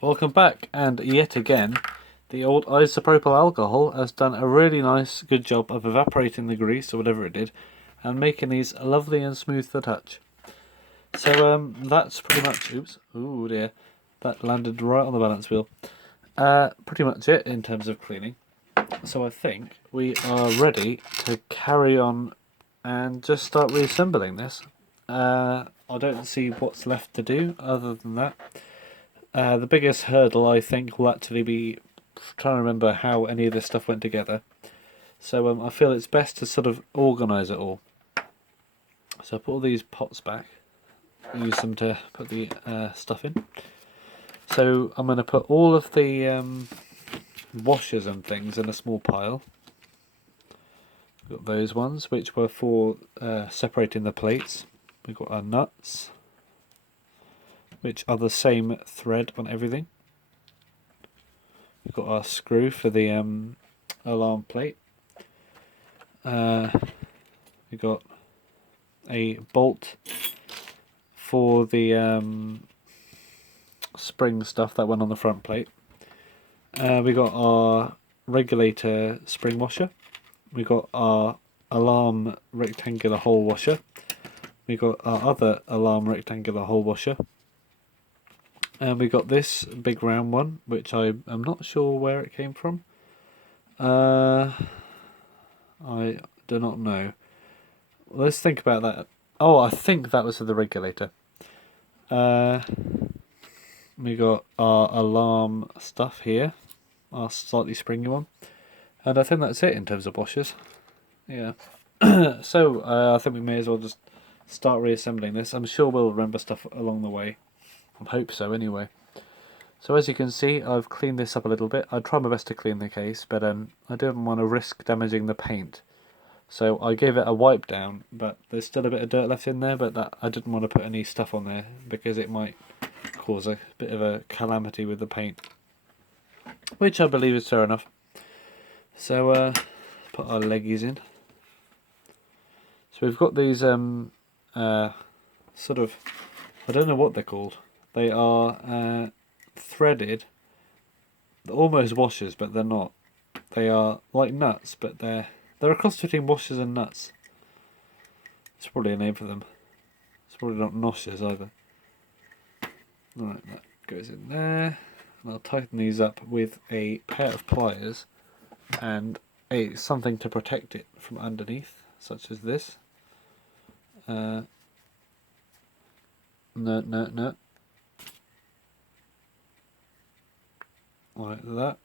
Welcome back, and yet again, the old isopropyl alcohol has done a really nice, good job of evaporating the grease, or whatever it did, and making these lovely and smooth to touch. So that's pretty much, oops, ooh dear, that landed right on the balance wheel. Pretty much it in terms of cleaning. So I think we are ready to carry on and just start reassembling this. I don't see what's left to do other than that. The biggest hurdle, I think, will actually be trying to remember how any of this stuff went together. So I feel it's best to sort of organise it all. So I put all these pots back, use them to put the stuff in. So I'm going to put all of the washers and things in a small pile. Got those ones, which were for separating the plates. We've got our nuts, which are the same thread on everything. We've got our screw for the alarm plate. We've got a bolt for the spring stuff that went on the front plate. We got our regulator spring washer. We got our alarm rectangular hole washer. We got our other alarm rectangular hole washer. And we got this big round one, which I am not sure where it came from. I do not know. Let's think about that. Oh, I think that was for the regulator. We got our alarm stuff here, our slightly springy one. And I think that's it in terms of washers. Yeah. So I think we may as well just start reassembling this. I'm sure we'll remember stuff along the way. I hope so anyway. So as you can see, I've cleaned this up a little bit. I tried my best to clean the case, but I didn't want to risk damaging the paint. So I gave it a wipe down, but there's still a bit of dirt left in there, but that I didn't want to put any stuff on there because it might cause a bit of a calamity with the paint. Which I believe is fair enough. So put our leggies in. So we've got these sort of, I don't know what they're called. They are threaded, almost washers, but they're not. They are like nuts, but they're a cross between washers and nuts. It's probably a name for them. It's probably not noshers either. Right, that goes in there. And I'll tighten these up with a pair of pliers and something to protect it from underneath, such as this. No. Like that.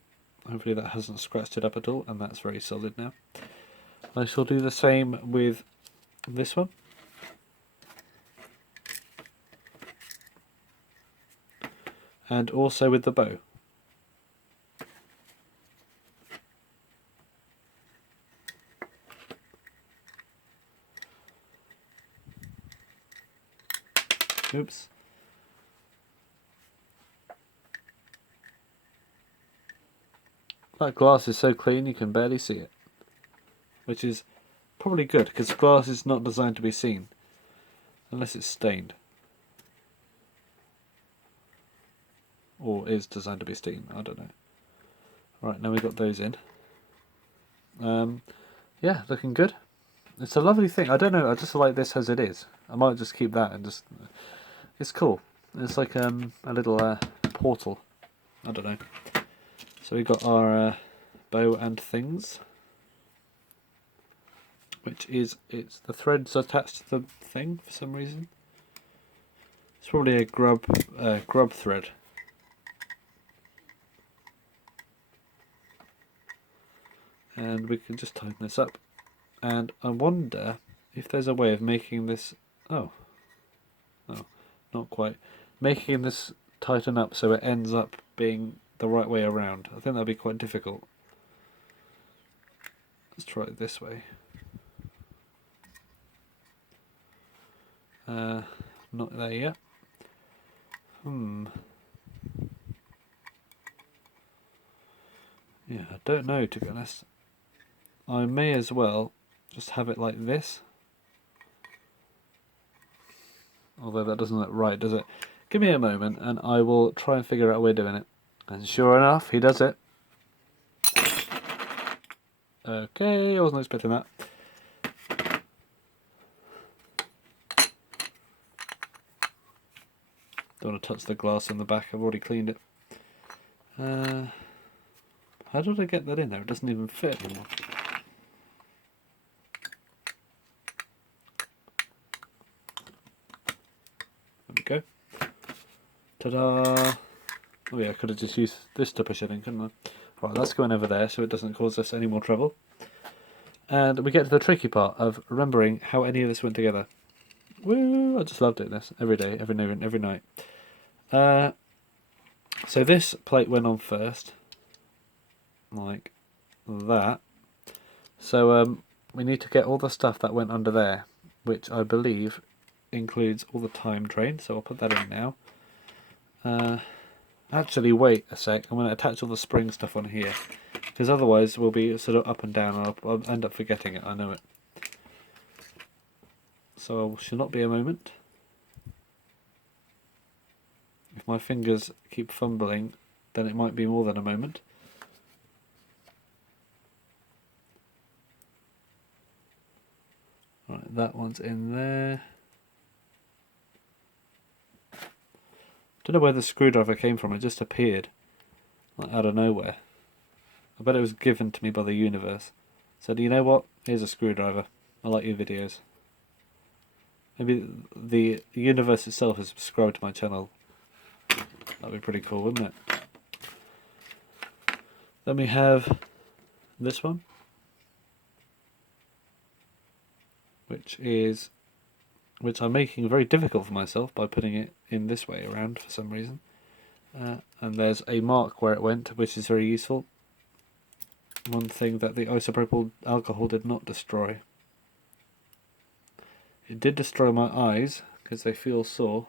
Hopefully that hasn't scratched it up at all, and that's very solid now. I shall do the same with this one. And also with the bow. Oops. That glass is so clean you can barely see it. Which is probably good, because glass is not designed to be seen. Unless it's stained. Or is designed to be stained, I don't know. Right, now we've got those in. Yeah, looking good. It's a lovely thing. I don't know, I just like this as it is. I might just keep that and just... It's cool. It's like a little portal. I don't know. So we've got our bow and things. Which is, the threads attached to the thing for some reason. It's probably a grub thread. And we can just tighten this up. And I wonder if there's a way of making this... Oh, not quite. Making this tighten up so it ends up being the right way around. I think that'd be quite difficult. Let's try it this way. Not there yet. Yeah, I don't know, to be honest. I may as well just have it like this. Although that doesn't look right, does it? Give me a moment and I will try and figure out a way of doing it. And sure enough, he does it. Okay, I wasn't expecting that. Don't want to touch the glass in the back, I've already cleaned it. How did I get that in there? It doesn't even fit anymore. There we go. Ta-da! Oh yeah, I could have just used this to push it in, couldn't I? Right, that's going over there so it doesn't cause us any more trouble. And we get to the tricky part of remembering how any of this went together. Woo! I just loved it, this. Every day, every night. So this plate went on first. Like that. So we need to get all the stuff that went under there, which I believe includes all the time train. So I'll put that in now. Actually, wait a sec. I'm going to attach all the spring stuff on here, because otherwise we'll be sort of up and down and I'll end up forgetting it. I know it. So I shall not be a moment. If my fingers keep fumbling, then it might be more than a moment. Right, that one's in there. Don't know where the screwdriver came from, it just appeared, like out of nowhere. I bet it was given to me by the universe. Said, you know what, here's a screwdriver, I like your videos. Maybe the universe itself has subscribed to my channel. That'd be pretty cool, wouldn't it? Then we have this one, which I'm making very difficult for myself by putting it in this way around for some reason. And there's a mark where it went, which is very useful. One thing that the isopropyl alcohol did not destroy. It did destroy my eyes, because they feel sore.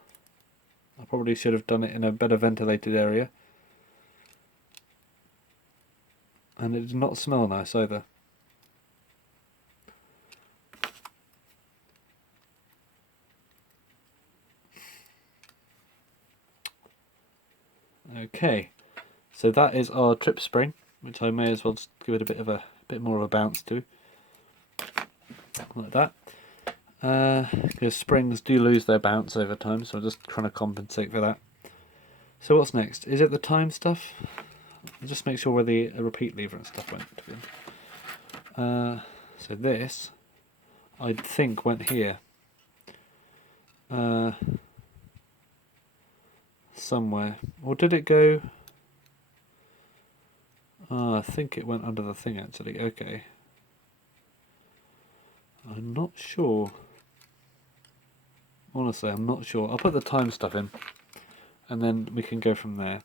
I probably should have done it in a better ventilated area. And it did not smell nice either. Okay, so that is our trip spring, which I may as well just give it a bit more of a bounce to, like that. Because springs do lose their bounce over time, so I'm just trying to compensate for that. So what's next? Is it the time stuff? I'll just make sure where the repeat lever and stuff went. So this, I think, went here. Somewhere. Or did it go... I think it went under the thing, actually. Okay. I'm not sure. Honestly, I'm not sure. I'll put the time stuff in, and then we can go from there.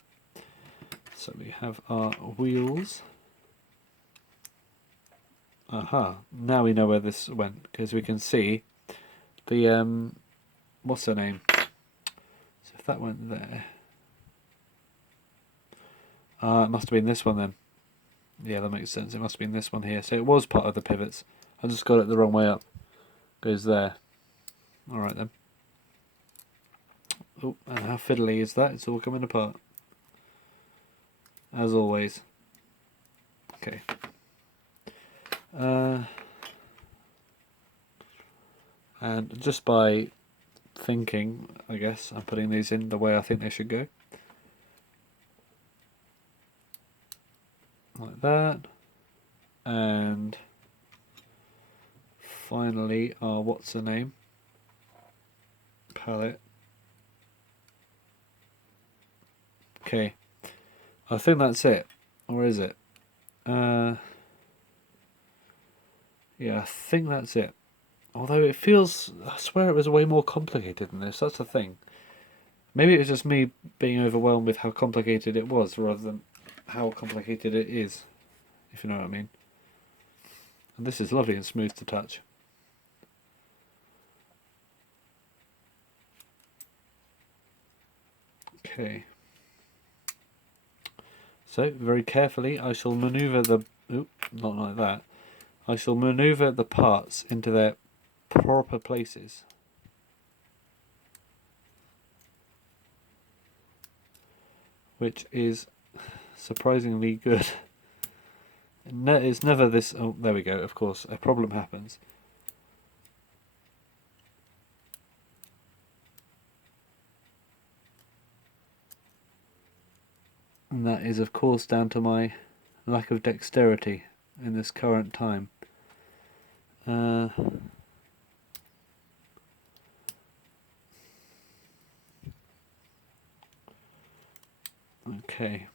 So we have our wheels. Aha, now we know where this went, because we can see the, what's her name? So if that went there... it must have been this one then. Yeah, that makes sense. It must have been this one here. So it was part of the pivots. I just got it the wrong way up. Goes there. Alright then. Oh, and how fiddly is that? It's all coming apart. As always. Okay. And just by thinking, I guess, I'm putting these in the way I think they should go. Like that. And finally our what's her name palette. Okay, I think that's it, or is it? Yeah, I think that's it. Although it feels, I swear it was way more complicated than this. That's the thing. Maybe it was just me being overwhelmed with how complicated it was rather than how complicated it is, if you know what I mean. And this is lovely and smooth to touch. Okay. So, very carefully, I shall manoeuvre the... Oop, not like that. I shall manoeuvre the parts into their proper places. which is surprisingly good. No, it's never this. Oh, there we go. Of course, a problem happens. And that is, of course, down to my lack of dexterity in this current time. Okay.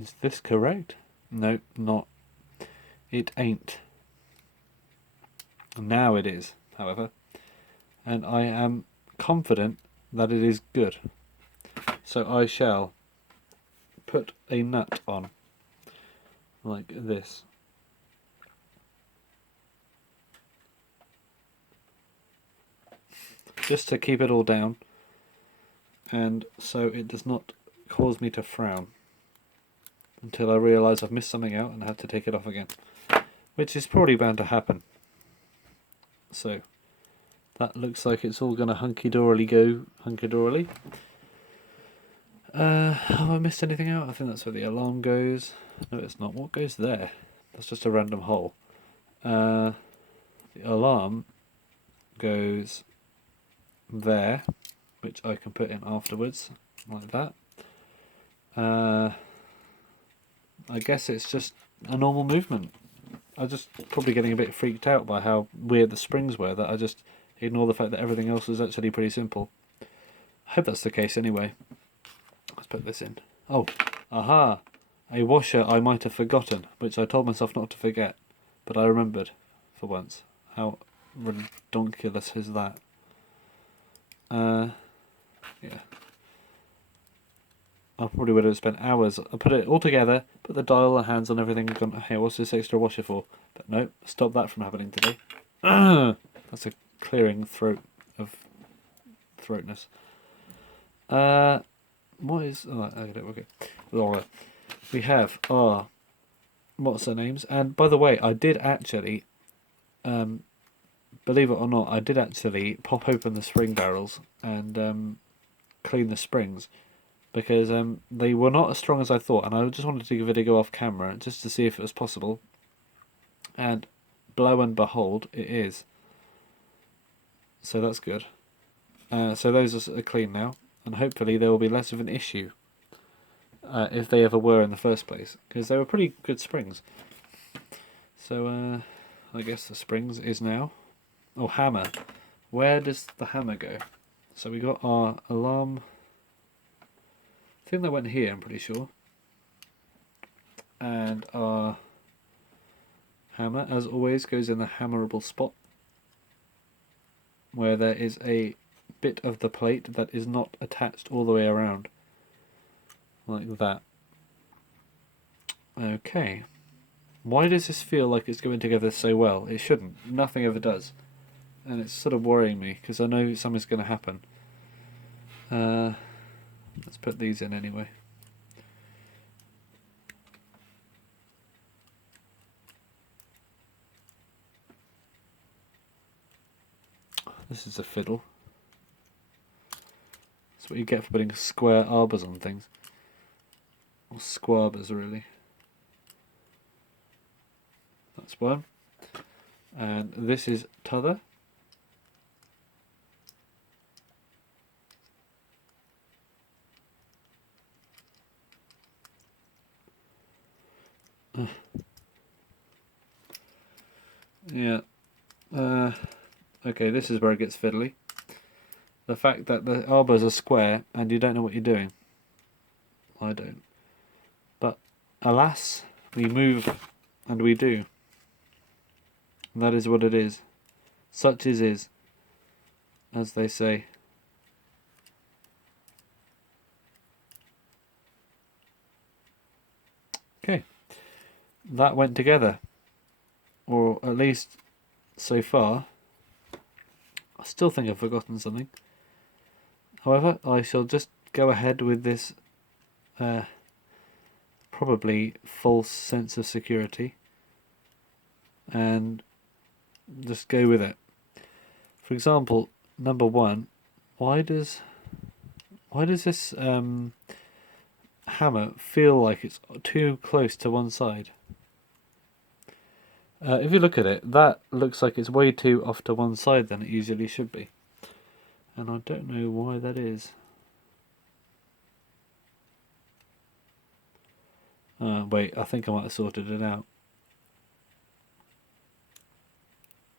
Is this correct? No, not. It ain't. Now it is, however. And I am confident that it is good. So I shall put a nut on, like this. Just to keep it all down, and so it does not cause me to frown until I realise I've missed something out and have to take it off again, which is probably bound to happen. So that looks like it's all going to hunky-dorily go hunky-dorily. Have I missed anything out? I think that's where the alarm goes. No, it's not. What goes there? That's just a random hole. The alarm goes there, which I can put in afterwards, like that. I guess it's just a normal movement. I was just probably getting a bit freaked out by how weird the springs were, that I just ignore the fact that everything else is actually pretty simple. I hope that's the case anyway. Let's put this in. Oh, aha! A washer I might have forgotten, which I told myself not to forget, but I remembered, for once. How redonkulous is that? Yeah. I probably would have spent hours. I put it all together, put the dial, the hands on everything, and gone, hey, what's this extra washer for? But no, stop that from happening today. That's a clearing throat of throatness. What is... Oh, okay. Laura. We have our... What's their names? And by the way, I did actually... believe it or not, I did actually pop open the spring barrels and clean the springs, because they were not as strong as I thought, and I just wanted to give it a go off camera just to see if it was possible. And lo and behold, it is. So that's good. So those are clean now, and hopefully there will be less of an issue if they ever were in the first place, because they were pretty good springs. So I guess the springs is now. Oh, hammer. Where does the hammer go? So we got our alarm. I think that went here, I'm pretty sure. And our hammer, as always, goes in the hammerable spot, where there is a bit of the plate that is not attached all the way around. Like that. Okay. Why does this feel like it's going together so well? It shouldn't. Nothing ever does. And it's sort of worrying me, because I know something's going to happen. Let's put these in anyway. This is a fiddle. That's what you get for putting square arbors on things. Or squarbers, really. That's one. And this is t'other. Yeah. Okay, this is where it gets fiddly. The fact that the arbors are square and you don't know what you're doing. I don't. But alas, we move and we do. And that is what it is. Such is, as they say. Okay. That went together. Or at least so far. I still think I've forgotten something. However, I shall just go ahead with this probably false sense of security and just go with it. For example, number 1, why does this hammer feel like it's too close to one side? If you look at it, that looks like it's way too off to one side than it usually should be. And I don't know why that is. Wait, I think I might have sorted it out.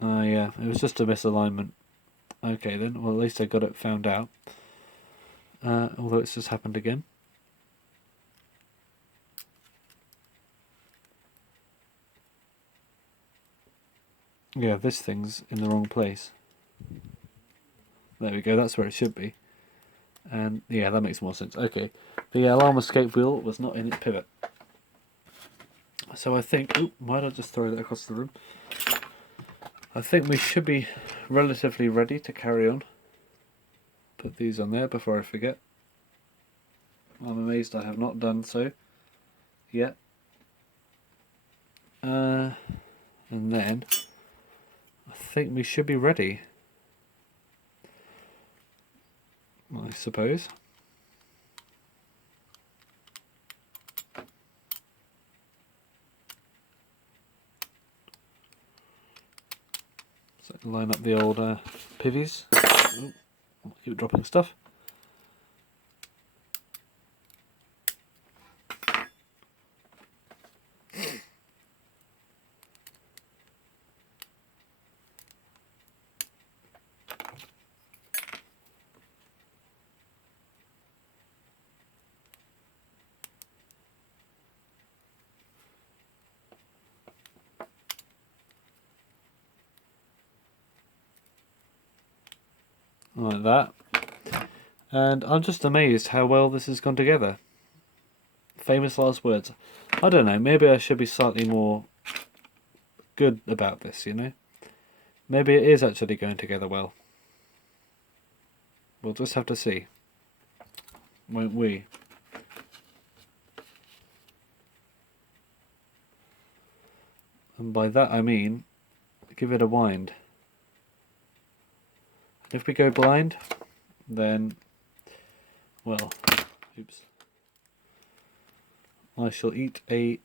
Yeah, it was just a misalignment. Okay then, well at least I got it found out. Although it's just happened again. Yeah, this thing's in the wrong place. There we go, that's where it should be. And yeah, that makes more sense. Okay, the alarm escape wheel was not in its pivot. So I think, why did I just throw that across the room? I think we should be relatively ready to carry on. Put these on there before I forget. I'm amazed I have not done so yet. And then I think we should be ready, I suppose. So line up the old pivies. Keep dropping stuff. Like that. And I'm just amazed how well this has gone together. Famous last words. I don't know, maybe I should be slightly more good about this, you know? Maybe it is actually going together well. We'll just have to see, won't we? And by that I mean, give it a wind. If we go blind, then, well, oops. I shall eat a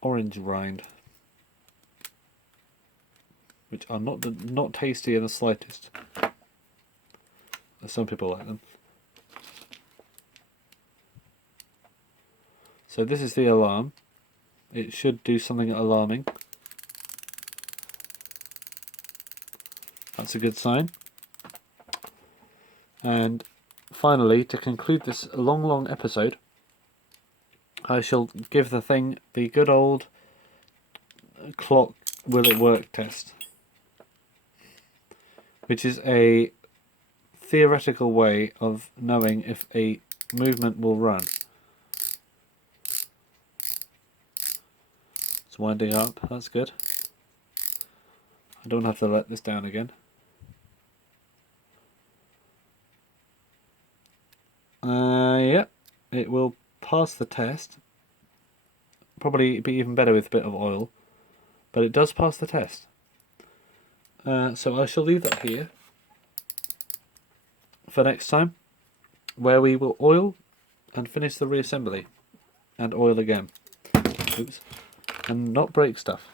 orange rind, which are not tasty in the slightest. Some people like them. So this is the alarm. It should do something alarming. That's a good sign. And finally, to conclude this long episode, I shall give the thing the good old clock will it work test, which is a theoretical way of knowing if a movement will run. It's winding up, that's good. I don't have to let this down again. Yeah, it will pass the test. Probably be even better with a bit of oil, but it does pass the test. So I shall leave that here for next time, where we will oil and finish the reassembly, and oil again. Oops. And not break stuff.